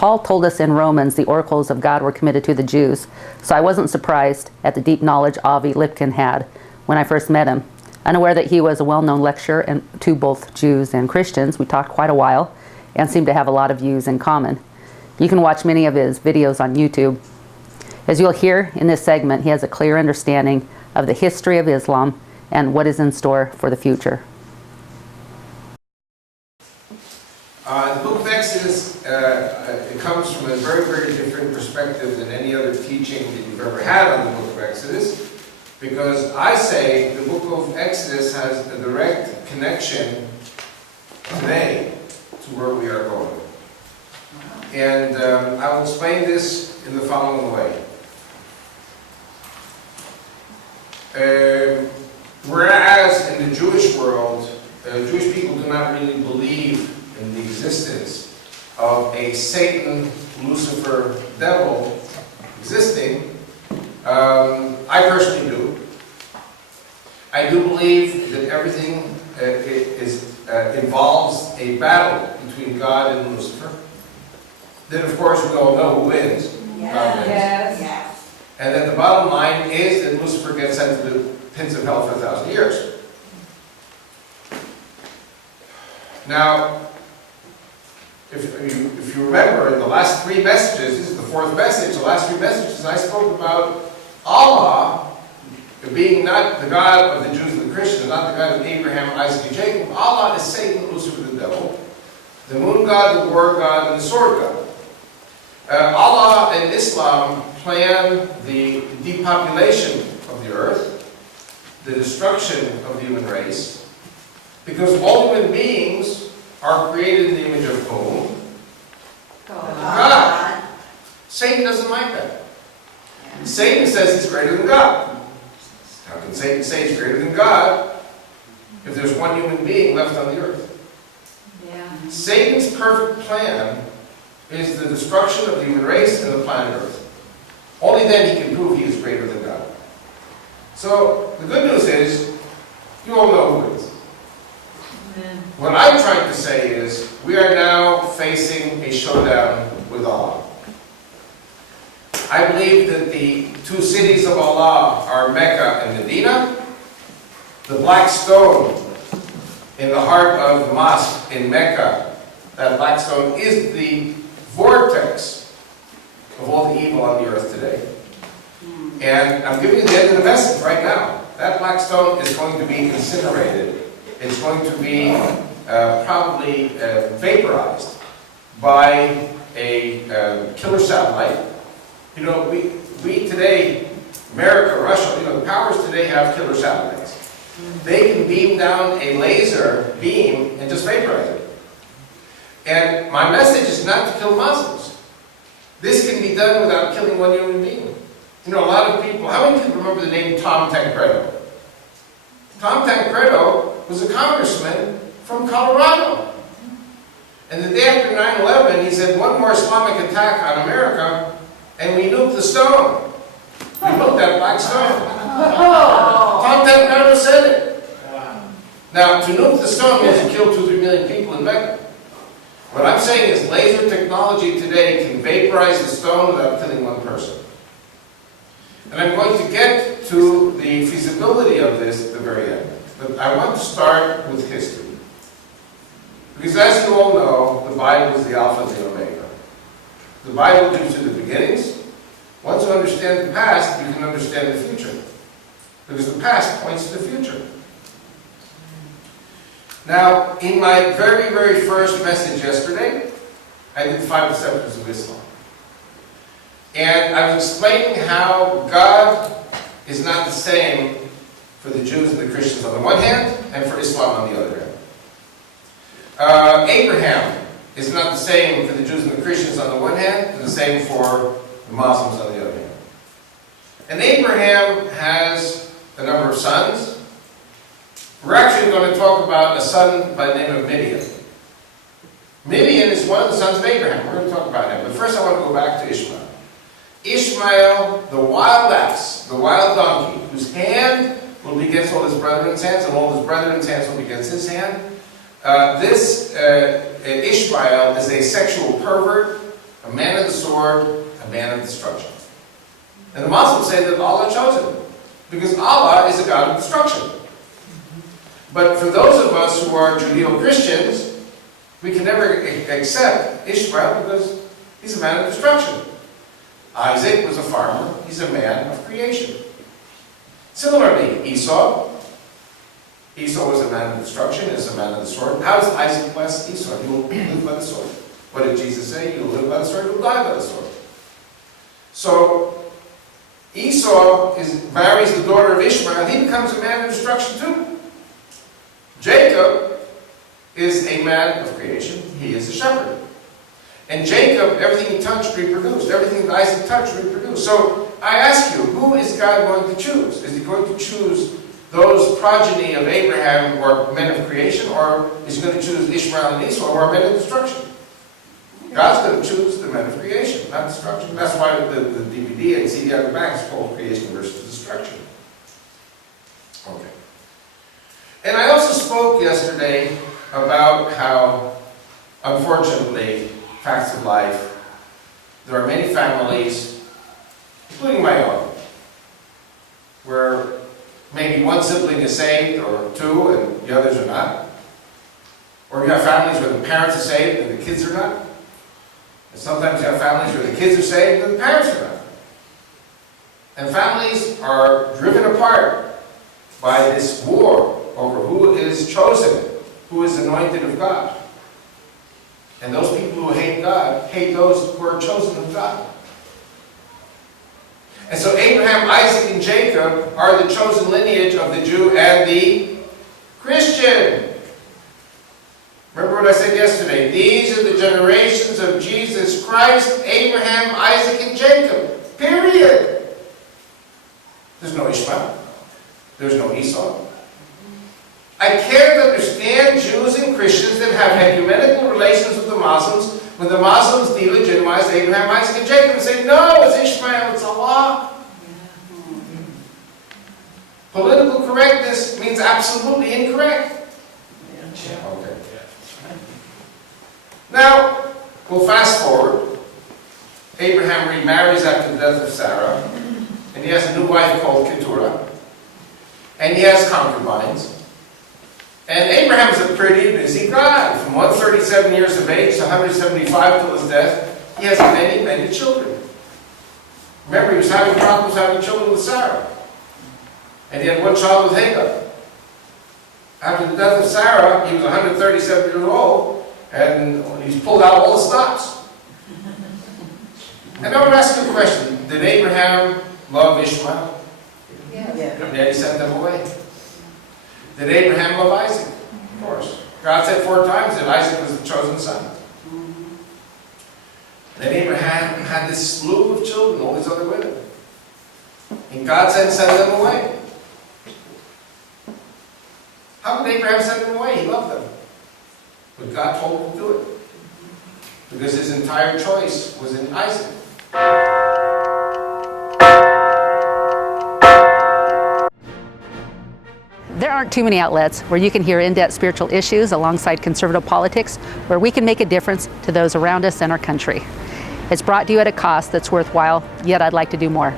Paul told us in Romans the oracles of God were committed to the Jews, so I wasn't surprised at the deep knowledge Avi Lipkin had when I first met him. Unaware that he was a well-known lecturer and to both Jews and Christians, we talked quite a while and seemed to have a lot of views in common. You can watch many of his videos on YouTube. As you'll hear in this segment, he has a clear understanding of the history of Islam and what is in store for the future. The book of Exodus, it comes from a very, very different perspective than any other teaching that you've ever had on the book of Exodus, because I say the book of Exodus has a direct connection today to where we are going. And I will explain this in the following way. Whereas in the Jewish world, Jewish people do not really believe in the existence of a Satan, Lucifer, devil existing, I personally do. I do believe that everything involves a battle between God and Lucifer. Then, of course, we all know who wins. God wins. Yes. And then the bottom line is that Lucifer gets sent to the pits of hell for 1,000 years. Now, if you remember, in the last three messages, this is the fourth message, the last three messages, I spoke about Allah being not the God of the Jews and the Christians, not the God of Abraham, Isaac, and Jacob. Allah is Satan, Lucifer, the devil, the moon god, the war god, and the sword god. Allah and Islam plan the depopulation of the earth, the destruction of the human race, because all human beings are created in the image of whom? God. Satan doesn't like that. Satan says he's greater than God. How can Satan say he's greater than God if there's one human being left on the earth? Satan's perfect plan is the destruction of the human race and the planet Earth. Only then he can prove he is greater than God. So, the good news is, you all know who it is. What I'm trying to say is, we are now facing a showdown with Allah. I believe that the two cities of Allah are Mecca and Medina. The black stone in the heart of the mosque in Mecca, that black stone is the vortex of all the evil on the earth today. And I'm giving you the end of the message right now. That black stone is going to be incinerated. It's going to be probably vaporized by a killer satellite. You know, we today, America, Russia, you know, the powers today have killer satellites. They can beam down a laser beam and just vaporize it. And my message is not to kill Muslims. This can be done without killing one human being. You know, a lot of people, how many people remember the name Tom Tancredo? Tom Tancredo was a congressman from Colorado. And the day after 9/11, he said, one more Islamic attack on America, and we nuked the stone. We nuked that black stone. Tom Tancredo said it. Now, to nuke the stone means to kill 2-3 million people in Mecca. What I'm saying is laser technology today can vaporize the stone without killing one person. And I'm going to get to the feasibility of this at the very end. But I want to start with history. Because as you all know, the Bible is the Alpha and the Omega. The Bible gives you the beginnings. Once you understand the past, you can understand the future. Because the past points to the future. Now, in my very, very first message yesterday, I did 5 Deceptions of Islam. And I was explaining how God is not the same for the Jews and the Christians on the one hand, and for Islam on the other hand. Abraham is not the same for the Jews and the Christians on the one hand, and the same for the Muslims on the other hand. And Abraham has a number of sons. We're actually going to talk about a son by the name of Midian. Midian is one of the sons of Abraham. We're going to talk about him. But first I want to go back to Ishmael. Ishmael, the wild ass, the wild donkey, whose hand will be against all his brethren's hands, and all his brethren's hands will be against his hand. This Ishmael is a sexual pervert, a sword, a man of destruction. And the Muslims say that Allah chose him, because Allah is a God of destruction. But for those of us who are Judeo-Christians, we can never accept Ishmael because he's a man of destruction. Isaac was a farmer. He's a man of creation. Similarly, Esau was a man of destruction, is a man of the sword. How does Isaac bless Esau? He will live by the sword. What did Jesus say? You will live by the sword, you will die by the sword. So, Esau marries the daughter of Ishmael. He becomes a man of destruction too. Jacob is a man of creation. He is a shepherd. And Jacob, everything he touched reproduced. Everything that Isaac touched reproduced. So I ask you, who is God going to choose? Is he going to choose those progeny of Abraham who are men of creation, or is he going to choose Ishmael and Esau who are men of destruction? God's going to choose the men of creation, not destruction. That's why the DVD and CD on the back is called Creation versus Destruction. Okay. And I also spoke yesterday about how, unfortunately, facts of life, there are many families, including my own, where maybe one sibling is saved, or two, and the others are not. Or you have families where the parents are saved and the kids are not. And sometimes you have families where the kids are saved and the parents are not. And families are driven apart by this war over who is chosen, who is anointed of God. And those people who hate God hate those who are chosen of God. And so Abraham, Isaac, and Jacob are the chosen lineage of the Jew and the Christian. Remember what I said yesterday. These are the generations of Jesus Christ, Abraham, Isaac, and Jacob. Period. There's no Ishmael. There's no Esau. I can't understand Jews and Christians that have ecumenical relations with the Muslims when the Muslims delegitimize Abraham, Isaac, and Jacob and say, no, it's Ishmael, it's Allah. Political correctness means absolutely incorrect. Okay. Now, we'll fast forward. Abraham remarries after the death of Sarah, and he has a new wife called Keturah, and he has concubines. And Abraham is a pretty busy guy. From 137 years of age to 175 till his death, he has many, many children. Remember, he was having problems having children with Sarah. And he had one child with Hagar. After the death of Sarah, he was 137 years old, and he's pulled out all the stops. And I would ask you a question. Did Abraham love Ishmael? Yeah. And then he sent them away. Did Abraham love Isaac? Of course. God said 4 times that Isaac was the chosen son. Then Abraham had this slew of children, all these other women. And God said, send them away. How did Abraham send them away? He loved them. But God told him to do it. Because his entire choice was in Isaac. There aren't too many outlets where you can hear in-depth spiritual issues alongside conservative politics, where we can make a difference to those around us and our country. It's brought to you at a cost that's worthwhile, yet I'd like to do more.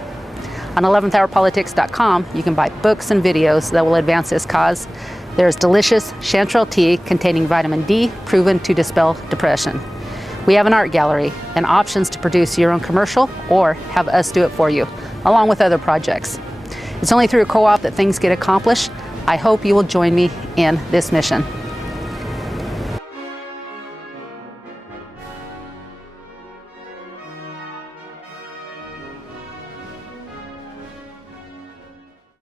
On 11thhourpolitics.com, you can buy books and videos that will advance this cause. There's delicious chanterelle tea containing vitamin D, proven to dispel depression. We have an art gallery and options to produce your own commercial or have us do it for you, along with other projects. It's only through a co-op that things get accomplished. I hope you will join me in this mission.